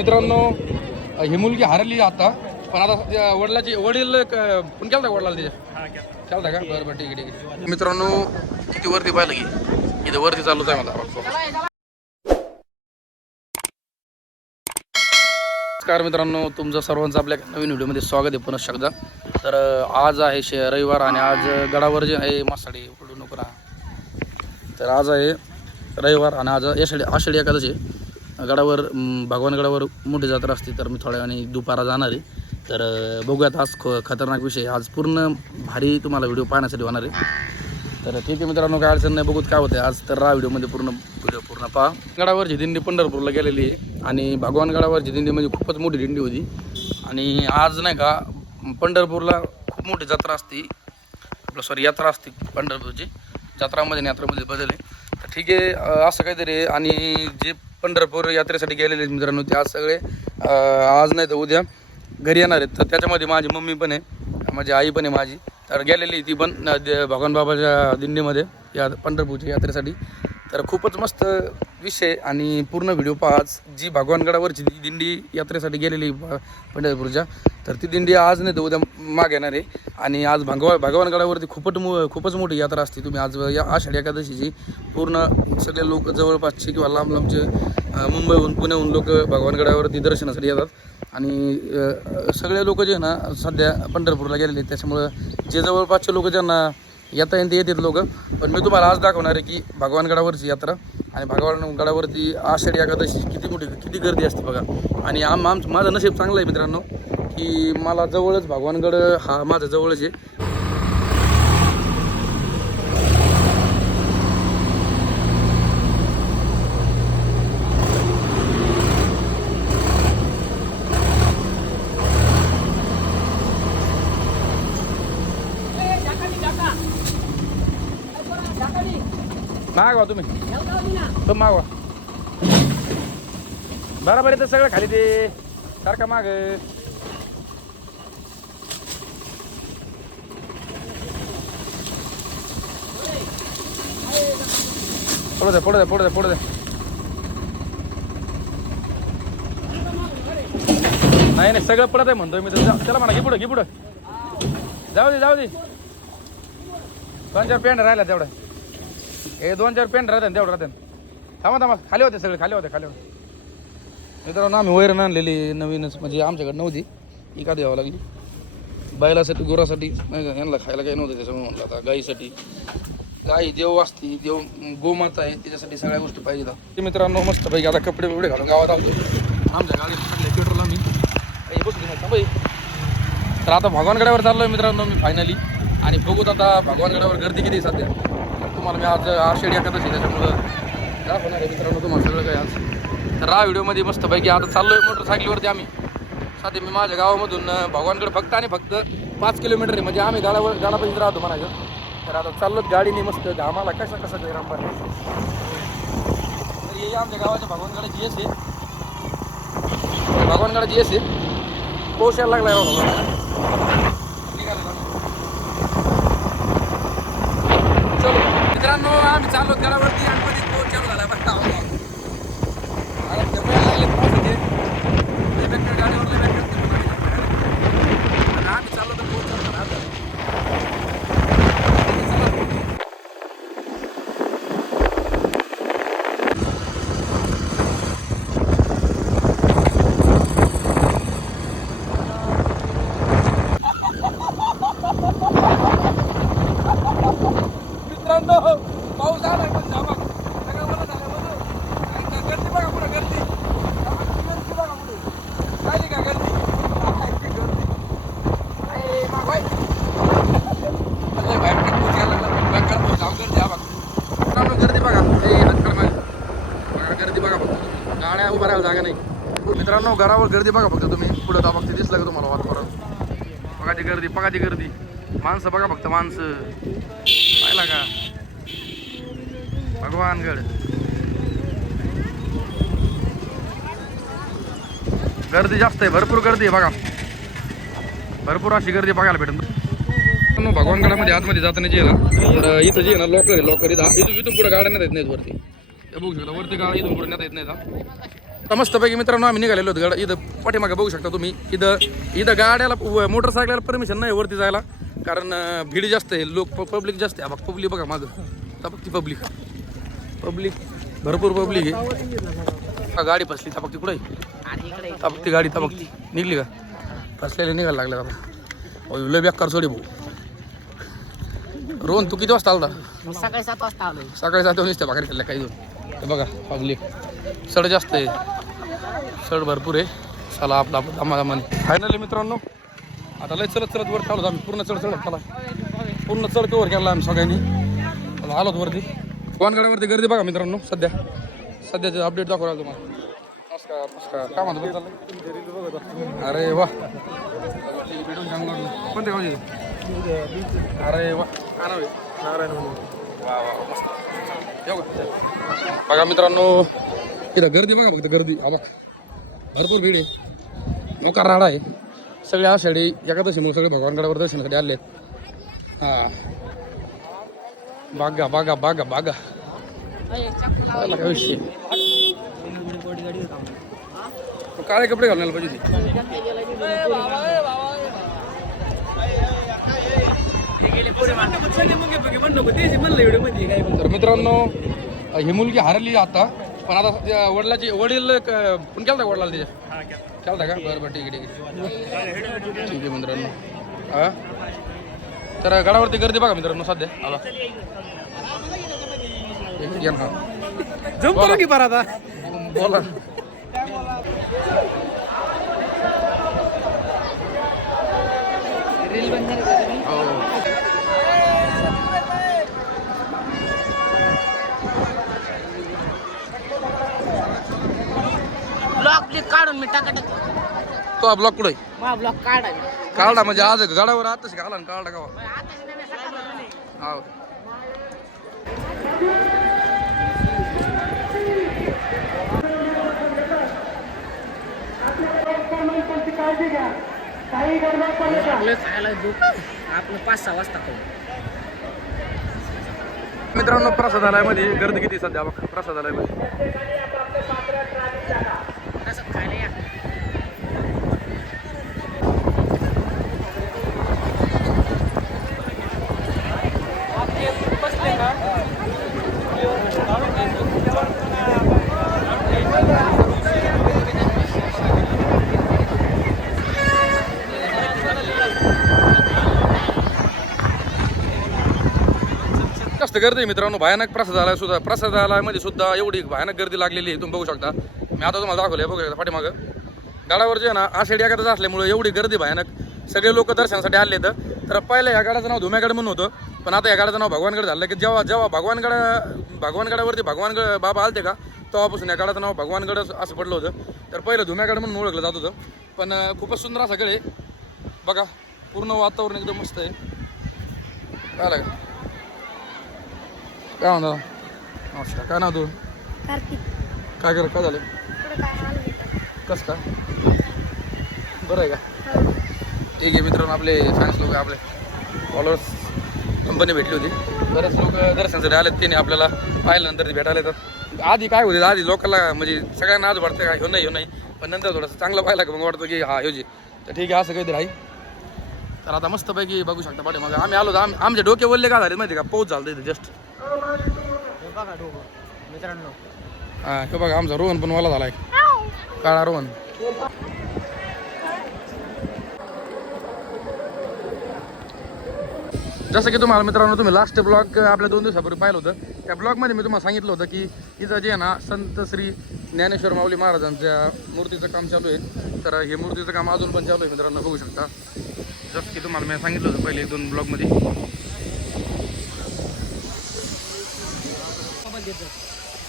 मित्रांनो ही मुलगी हरली आता पण आता वडिलाची वडील क- पण केलता का वडिलाला तिच्या केलता. का? बरं बरं ठीक आहे ठीक आहे. मित्रांनो किती वरती पाहिलं की? इथं वरती चालूच आहे मला. नमस्कार मित्रांनो तुमचं सर्वांचं आपल्या नवीन व्हिडिओमध्ये स्वागत आहे. पुन्हा एकदा. तर आज आहे शे रविवार आणि आज गडावर जे आहे मासाडी उडू नको तर आज आहे रविवार आणि आज आषाढी आषाढी एकादशी. गडावर भगवानगडावर भगवान गडावर मोठी जत्रा असते तर मी थोड्या वेळाने दुपारा जाणार आहे. तर बघूयात आज ख खतरनाक विषय आज पूर्ण भारी तुम्हाला व्हिडिओ पाहण्यासाठी होणार आहे. तर ठीक आहे मित्रांनो काय अडचण नाही बघूत काय होते आज तर राहा व्हिडिओमध्ये पूर्ण व्हिडिओ पूर्ण पहा. गडावरची दिंडी पंढरपूरला गेलेली आहे आणि भगवान गडावरची दिंडी म्हणजे खूपच मोठी दिंडी होती. आणि आज नाही का पंढरपूरला खूप मोठी जत्रा असते. आपलं सॉरी यात्रा असते पंढरपूरची. जत्रामध्ये आणि यात्रेमध्ये बदल आहे. तर ठीक आहे असं काहीतरी आणि जे पंढरपूर यात्रेसाठी गेलेले मित्रांनो ते आज सगळे. आज नाही तर उद्या घरी येणार आहेत. तर त्याच्यामध्ये माझी मम्मी पण आहे. माझी आई पण आहे माझी. तर गेलेली ती पण भगवान बाबाच्या दिंडीमध्ये या पंढरपूरच्या यात्रेसाठी. तर खूपच मस्त विषय आणि पूर्ण व्हिडिओ पाहाच जी भगवानगडावरची ती दिंडी यात्रेसाठी गेलेली प- पंढरपूरच्या तर ती दिंडी आज नाही तर उद्या माग येणार आहे. आणि आज भगवा भगवानगडावरती खूपच मो खूपच मोठी यात्रा असते. तुम्ही आज या आषाढी एकादशीची पूर्ण सगळे लोक जवळपासचे किंवा लांब लांबचे मुंबईहून पुण्याहून लोक भगवानगडावरती दर्शनासाठी येतात. आणि सगळे लोक जे ना सध्या पंढरपूरला गेलेले आहेत. त्याच्यामुळं जे जवळपासचे लोक ज्यांना येता येते येतात लोक. पण मी तुम्हाला आज दाखवणार आहे की भगवानगडावरची यात्रा आणि भगवान गडावरती आषाढी एकादशी किती मोठी किती गर्दी असते बघा. आणि आम आम माझं नशीब चांगलं आहे मित्रांनो की मला जवळच भगवानगड हा माझं जवळच आहे. मागवा तुम्ही. तो मागवा. बरोबर आहे तर सगळं खाली ते. सारखा माग. पुढं द्या पुढं द्या पुढं द्या पुढे द्या नाही नाही सगळं पडत आहे म्हणतोय मी. तर चला म्हणा घे पुढं घे पुढं. जाऊ दे जाऊ दे. दोन चार पेंट राहिला तेवढं हे दोन चार पेंट राहते तेवढं राहते थांबा थांबा. खाली होते सगळे खाली होते खाली होते. मित्रांनो आम्ही वैरण आणलेली नवीनच म्हणजे आमच्याकडे नव्हती. ही का द्यावं लागली. बैलासाठी गुरासाठी नाही का यांना खायला काही नव्हतं त्याच्यामुळे म्हणलं आता गाईसाठी. गाई देव असते देव गोमाता आहे त्याच्यासाठी सगळ्या गोष्टी पाहिजे ते मित्रांनो मस्त पैकी आता कपडे बिपडे घालून गावात आलो आमच्या गाडीत टाकले पेट्रोल आम्ही. काही बसू दे बाई. तर आता भगवानगडावर आहे मित्रांनो मी फायनली आणि बघूत आता भगवानगडावर गर्दी किती सध्या. तुम्हाला मी आज आषाढी एकादशी त्याच्यामुळं दाखवणार आहे मित्रांनो तुम्हाला सगळं काही आज. तर राहा व्हिडिओमध्ये मस्तपैकी आता चाललो आहे मोटरसायकलीवरती आम्ही. साधे मी माझ्या गावामधून भगवानकडे फक्त आणि फक्त पाच किलोमीटर आहे. म्हणजे आम्ही गाडावर गाडापर्यंत राहतो म्हणायचं. तर आता चाललो गाडीने मस्त आम्हाला कशा कसा गैरांबर तर हे आमच्या गावाच्या भगवानगडाची येस आहे. भगवानगडाची येस आहे. पोसायला लागला आहे हो भगवानगडाला. निघालो ना. चलो मित्रांनो आम्ही चाललो गडावरती आणि मध्ये पाऊस चालू झाला बरं का. आता दबायला लागले पावसाचे. लय बेकार गाडीवर लय बेकार दिसतं गाडी. आणि आम्ही चाललो तर पाऊस चालू झाला आता. मित्रांनो पाऊस आला पण थांबा सगळं बरं झालं बरं काय गर्दी बघा पुढं गर्दी गर्दी बघा पुढे काय का गर्दी काय ती गर्दी अरे मागवाय अरे बाहेर किती पाऊस यायला लागला बेकार पाऊस जाम गर्दी हा बघा मित्रांनो गर्दी बघा ए हातकर मागे बघा गर्दी बघा फक्त गाड्या उभा राहायला जागा नाही मित्रांनो घरावर गर्दी बघा फक्त तुम्ही. पुढं दाबा बघते दिसलं का तुम्हाला वातावरण? बघा ती गर्दी बघा ती गर्दी. माणसं बघा फक्त माणसं. पाहिला का? भगवानगड. गर्दी जास्त आहे भरपूर गर्दी आहे बघा. भरपूर अशी गर्दी बघायला भेटेल. मित्रांनो, भगवानगडामध्ये आतमध्ये जाताना जे ना तर इथं जे आहे ना लॉकर आहे लॉकर इथं. इथून इथून पुढे गाड्या नेता येत नाहीत वरती. बघू शकता वरती गाड्या इथून पुढे नेता येत नाही तर मस्तपैकी मित्रांनो आम्ही निघालेलो होतो गड. इथं पाठीमागे बघू शकता तुम्ही. इथं इथं गाड्याला मोटरसायकलला परमिशन नाही वरती जायला. कारण भीड जास्त आहे. लोक पब्लिक जास्त आहे. बघ पब्लिक बघा मागं. ती पब्लिक पब्लिक भरपूर पब्लिक आहे. गाडी फसली. बघ ती कुठे ताबक ती गाडी ताबक ती निघली का? फसलेली निघायला लागल्या अहो, लय बेकार सोडी भाऊ. रोहन तू किती वाजता आलता? सकाळी सात वाजता आलोय. सकाळी सात वाजता भाकरी खाल्ल्या काही दोन. बघा पब्लिक सड जास्त आहे. सड भरपूर आहे. चला आपला आपला फायनली मित्रांनो आता लय चलत चलत वर चालू आम्ही पूर्ण चढ चढत चला. पूर्ण चढ कवर केला आम्ही सगळ्यांनी. आलोत वरती. कोणगडावरती गर्दी बघा मित्रांनो सध्या. सध्याचे अपडेट दाखवायला तुम्हाला. नमस्कार नमस्कार. काय म्हणतो अरे वा. भेटून कोणत्या गावचे? अरे वा. नारायण वा वा मस्त. बघा मित्रांनो इथं गर्दी बघा फक्त गर्दी. आबा भरपूर भीड आहे. मोकार राडा आहे. सगळे आषाढी एकादशीमुळे सगळे भगवानगडावर दर्शनासाठी आले आहेत. हां. बागा बागा बागा बागा. विषय? काळे कपडे घालण्याला पाहिजे तर मित्रांनो ही मुलगी हरली आता. पण आता वडिलाची वडील क- पण केलता का वडिलाला तिच्या? केलता का? बरं बरं ठीक आहे ठीक आहे. ठीक आहे मित्रांनो. हा? तर गडावरती गर्दी बघा मित्रांनो सध्या. आला. जण हा. जमतो की बरं आता. बोला. रील बंद झाली का तुम्ही? हो. ब्लिक काढून मी टाका टाक तो हा ब्लॉक कुठे ब्लॉक काढा काढला म्हणजे आज गडावर आताच घाला ना काढला आपलं खायला दुख आपलं पाच सहा वाजता खाऊ. मित्रांनो प्रसादालयामध्ये गर्दी किती सध्या? बघ प्रसादालयामध्ये कसं खायला या जास्त गर्दी आहे मित्रांनो? भयानक प्रसादालय सुद्धा. प्रसादालयामध्ये सुद्धा एवढी भयानक गर्दी लागलेली आहे. तुम्ही बघू शकता. मी आता तुम्हाला दाखवले बघू शकता पाठीमागं. गाडावर जे ना आषाढी एखादच असल्यामुळे एवढी गर्दी भयानक. सगळे लोक दर्शनासाठी आले तर पहिल्या या गाड्याचं नाव धुम्यागड म्हणून होतं. पण आता या गाड्याचं नाव भगवानगड झालं. की जेव्हा जेव्हा भगवानगड भगवानगडावरती भगवानगड बाबा आलते का तेव्हापासून या गाड्याचं नाव भगवानगड असं पडलं होतं. तर पहिलं धुम्यागड म्हणून ओळखलं जात होतं. पण खूपच सुंदर असं आहे. बघा पूर्ण वातावरण एकदम मस्त आहे. काय का? काय म्हणता? नमस्कार. काय नाव तू काय कर काय झालं? कसं काय? बरं आहे का? ठीक आहे मित्रांनो आपले फॅन्स लोक आपले फॉलोअर्स कंपनी भेटली होती. बरेच लोक दर्शनासाठी आलेत त्याने आपल्याला पाहिल्यानंतर ते भेटायला येतात. आधी काय होते आधी लोकांना म्हणजे सगळ्यांना आज वाटतं का ह्यो नाही ह्यो नाही. पण नंतर थोडंसं चांगलं पाहिलं का मग वाटतं की हा ह्योजी तर ठीक आहे असं काहीतरी आहे. तर आता मस्तपैकी बघू शकता पाठी मग आम्ही आलो तर आम आमचे डोके वल्ले का झाले माहिती का? पाऊस झालं तिथे जस्ट बघा मित्रांनो हा बघा आमचा रोहन पण वाला आहे काळा रोहन. जसं की तुम्हाला मित्रांनो तुम्ही लास्ट ब्लॉग आपल्या दोन दिवसापूर्वी पाहिलं होतं. त्या ब्लॉगमध्ये मी तुम्हाला सांगितलं होतं की इथं जे आहे ना संत श्री ज्ञानेश्वर माऊली महाराजांच्या मूर्तीचं काम चालू आहे. तर हे मूर्तीचं काम अजून पण चालू आहे मित्रांनो बघू शकता. जसं की तुम्हाला मी सांगितलं होतं पहिले दोन ब्लॉगमध्ये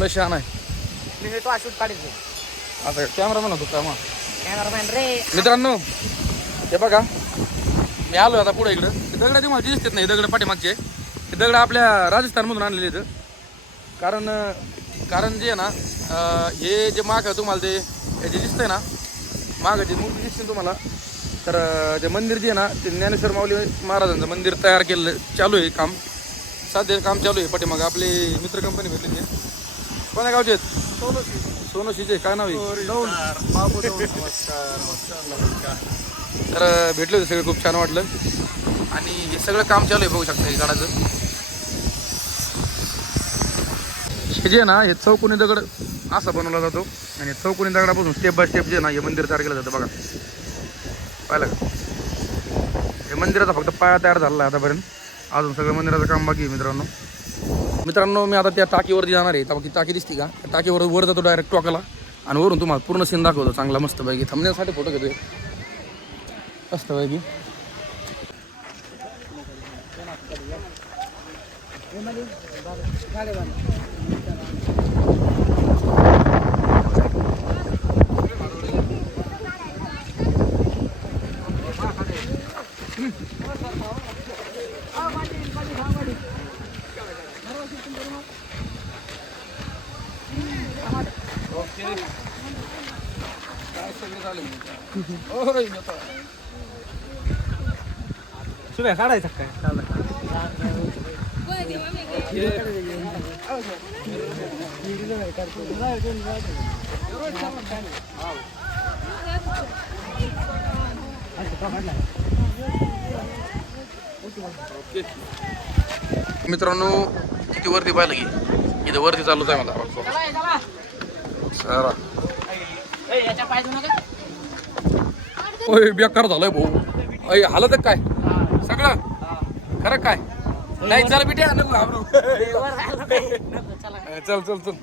लय शहाण आहे. मी हे तो शूट काढायचो आता कॅमेरामॅन होतो का मग? कॅमेरामॅन रे. मित्रांनो हे बघा. मी आलो आता पुढे इकडं. दगड तुम्हाला दिसतात नाही दगड पाठीमागचे. हे दगड आपल्या राजस्थानमधून आणलेले आहेत. कारण कारण जे आहे ना हे जे माग आहे तुम्हाला ते हे जे दिसतंय ना माग जे मूर्ती दिसते तुम्हाला तर ते मंदिर जे आहे ना ते ज्ञानेश्वर माऊली महाराजांचं मंदिर तयार केलं चालू आहे काम. सध्या काम चालू आहे पाठीमागं. आपली मित्र कंपनी भेटली ते. कोण्या गावचे आहेत? सोनोशीचे. काय नाव आहे? तर भेटले होते सगळे. खूप छान वाटलं. आणि हे सगळं काम चालू आहे बघू शकता हे गडाचं हे जे ना हे चौकोनी दगड असा बनवला जातो. आणि चौकोनी दगडापासून स्टेप बाय स्टेप जे ना हे मंदिर तयार केलं जातं बघा. पाहिलं का? हे मंदिराचा फक्त पाया तयार झाला आहे आतापर्यंत. अजून सगळं मंदिराचं काम बाकी आहे मित्रांनो. मित्रांनो मी आता त्या टाकीवरती जाणार आहे. बाकी टाकी दिसते का? टाकीवर वर जातो डायरेक्ट टॉकला. आणि वरून तुम्हाला पूर्ण सीन दाखवतो. चांगला मस्तपैकी. थांबण्यासाठी फोटो घेतोय. मस्तपैकी. सुद्धा काढायचं काय मित्रांनो किती वरती पाहिलं की? इथं वरती चालूच आहे मला. सारा. ओय बेकार झालंय भाऊ. अय हालत काय? सगळं? खरं काय? नाही चल नको घाबरू. चला चल चल.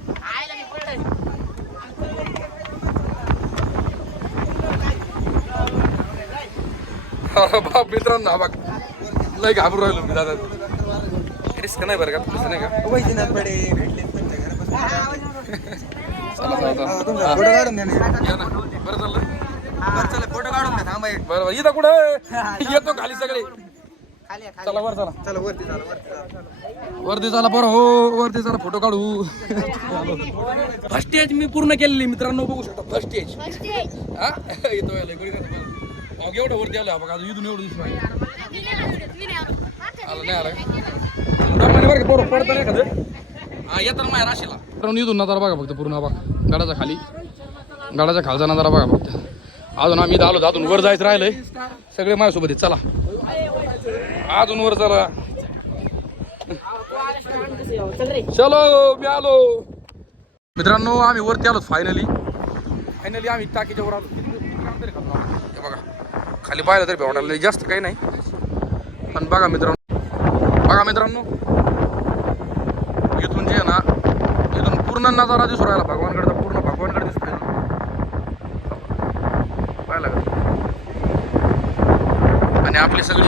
अरे बाप मित्रांनो हा बघ. लय घाबरू राहिलो मी दादा. रिस्क नाही बरं का तसं नाही का? हा. ना. बरं चाललं. फोटो काढून द्या थांबा एक. बरं बरं. इथं कुठं येतो खाली सगळे. चला वर चला. चला वरती चला वरती चला. वरती चला बरं हो वरती चला फोटो काढू. फर्स्ट स्टेज मी पूर्ण केलेली मित्रांनो बघू शकता फर्स्ट स्टेज हा? येतो कसं बघा. अहो, एवढं वरती आलं बघा आता इथून एवढं दिसत आलं नाही आलं. बरं पोरं पडतं नाही एखादं? हा येतात माझ्या राशीला कारण इथून नजारा बघा फक्त पूर्ण हा बघा. गडाचा खाली. गडाच्या खालचा नजारा बघा फक्त. अजून आम्ही आलो अजून वर जायचं राहिलंय. सगळे माझ्यासोबत चला. अजून वर चला. चलो मी आलो. मित्रांनो आम्ही वरती आलो फायनली फायनली आम्ही टाकीच्या वर आलो. किती तरी हे बघा. खाली पाहिलं तरी भेटायला जास्त काही नाही. पण बघा मित्रांनो. बघा मित्रांनो. इथून जे ना इथून पूर्ण नजारा दिसू राहिला. भगवानकडचा पूर्ण भगवानकडे दिसतोय. पाहिला का आणि आपली सगळी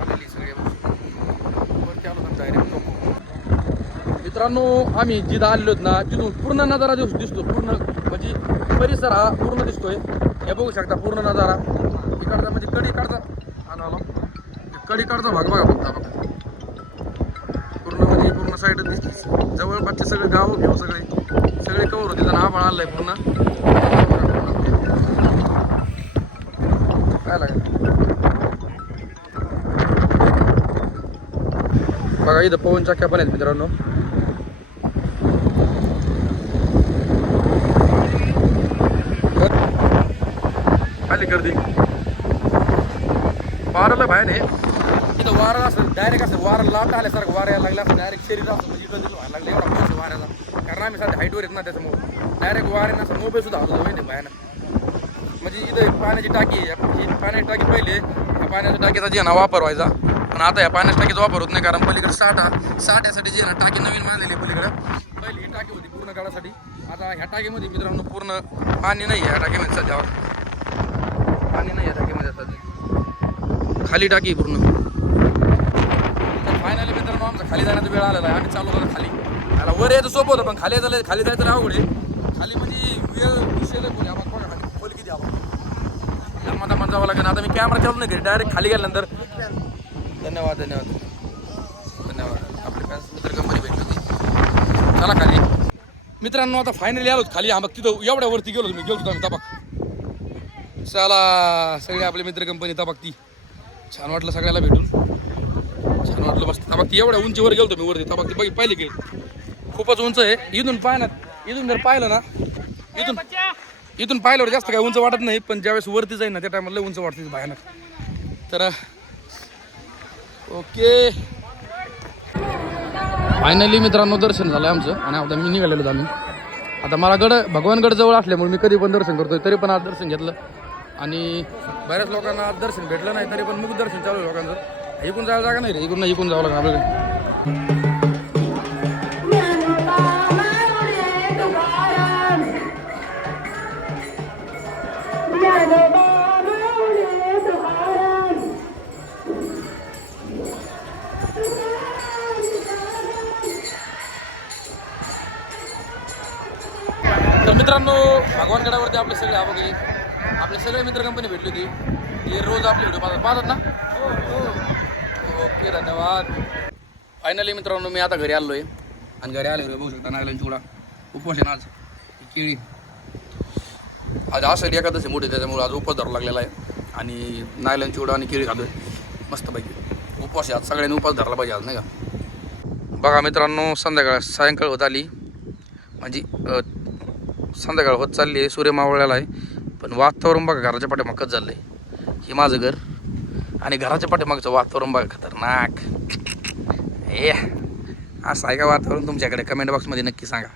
आलेली सगळी वरती आलो डायरेक्ट मित्रांनो आम्ही जिथं आलेलो आहेत ना तिथून पूर्ण नजारा दिस दिसतो. पूर्ण म्हणजे परिसर हा पूर्ण दिसतोय. हे बघू शकता पूर्ण नजारा. इकडचा म्हणजे कडीकडचा आलो आलो. कडीकडचा भाग बघा फक्त बघा पूर्ण म्हणजे पूर्ण साईड दिसते जवळपासचे सगळे गाव घेऊ सगळे सगळे कवर होते त्यांना आभाळ आलंय पूर्ण. बघा इथं पवन चक्क्या पण आहेत मित्रांनो खाली गर्दी वाराला बाहेर आहे इथं वारा असं डायरेक्ट असं वारा लाट आल्यासारखं वारा यायला लागला असं डायरेक्ट शरीर असं म्हणजे इकडं व्हायला लागलं एवढा पाऊस कारण आम्ही सध्या हाईटवर येत ना त्याच्यामुळं डायरेक्ट वाऱ्यानं असं मोबाईल सुद्धा हलतो माहिती आहे भयानक म्हणजे इथं पाण्याची टाकी आहे ही पाण्याची टाकी पहिले पाण्याच्या टाकीचा जे ना वापर व्हायचा पण आता या पाण्याच्या टाकीचा वापर होत नाही कारण पलीकडे साठा साठ्यासाठी जी ना टाकी नवीन बांधलेली आहे पहिली ही टाकी होती पूर्ण काळासाठी आता ह्या टाकीमध्ये मित्रांनो पूर्ण पाणी नाही आहे ह्या टाकीमध्ये सध्या. पाणी नाही या टाकीमध्ये सध्या. खाली टाकी पूर्ण. तर फायनली मित्रांनो आमचा खाली जाण्याचा वेळ आलेला आहे. आम्ही चालू होतो खाली. त्याला वर यायचं सोपं होतं पण खाली जायला खाली जायचं लय आहे. खाली म्हणजे वेळ विषय कोणी आम्हाला बघा खाली खोली किती आम्हाला दमा जावं लागेल. आता मी कॅमेरा चालू नाही घरी डायरेक्ट खाली गेल्यानंतर धन्यवाद धन्यवाद. धन्यवाद. आपले फॅन्स मित्र कंपनी भेटली होती. चला खाली. मित्रांनो आता फायनली आलो खाली. आम्हाला तिथं एवढ्या वरती गेलो मी. गेलो आम्ही तबाक. चला सगळे आपले मित्र कंपनी तबाकती छान वाटलं सगळ्याला भेटून. छान वाटलं मस्त. तबाकती एवढ्या उंचीवर गेलो मी वरती. तबाकती बघ पाहिली गेली खूपच उंच आहे. इथून पाहिलं इथून जर पाहिलं ना इथून इथून पाहिल्यावर जास्त काय उंच वाटत नाही पण ज्यावेळेस वरती जाईल ना त्या टायमाला उंच वाटते भयानक. तर ओके. फायनली मित्रांनो दर्शन झालं आमचं. आणि आता मी निघालेलो आम्ही. आता मला गड भगवानगड जवळ असल्यामुळे मी कधी पण दर्शन करतोय तरी पण आज दर्शन घेतलं. आणि बऱ्याच लोकांना आज दर्शन भेटलं नाही तरी पण मुख दर्शन चालू आहे लोकांचं. इकून जायला जागा नाही रे इकडून इकून जावं लागणार आपल्याला तर मित्रांनो भगवानगडावरती आपले सगळे आवडे आपले सगळे मित्र कंपनी भेटली होती. हे रोज आपले व्हिडिओ पाहतात. पाहतात ना? ओके धन्यवाद. फायनली मित्रांनो मी आता घरी आलो आहे आणि घरी आले बघू शकता नागल्यान चिवडा उपवास आहे ना आज. केळी. आज असं एखादच मोठी त्याच्यामुळे आज उपवास धरू लागलेला आहे. आणि नागल्यान चिवडा आणि केळी खातोय. मस्तपैकी. उपवास आज. सगळ्यांनी उपवास धरला पाहिजे आज नाही का? बघा मित्रांनो संध्याकाळ सायंकाळ होत आली. म्हणजे संध्याकाळ होत चालली आहे सूर्य मावळलेला आहे. पण वातावरण बघा घराच्या पाठीमागच झालं आहे हे माझं घर आणि घराच्या पाठीमागचं वातावरण बघा खतरनाक. ए असं आहे का वातावरण तुमच्याकडे? कमेंट बॉक्समध्ये नक्की सांगा.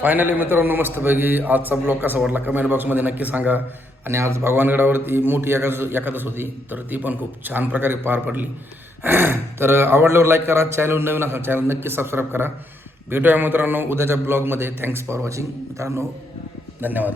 फायनली मित्रांनो मस्तपैकी आजचा ब्लॉग कसा वाटला? कमेंट बॉक्समध्ये नक्की सांगा. आणि आज भगवानगडावरती मोठी एकाच एखादच होती तर ती पण खूप छान प्रकारे पार पडली. तर आवडल्यावर लाईक करा. चॅनल नवीन असाल चॅनल नक्की सबस्क्राईब करा. भेटूया मित्रांनो उद्याच्या ब्लॉगमध्ये. थँक्स फॉर वॉचिंग मित्रांनो धन्यवाद.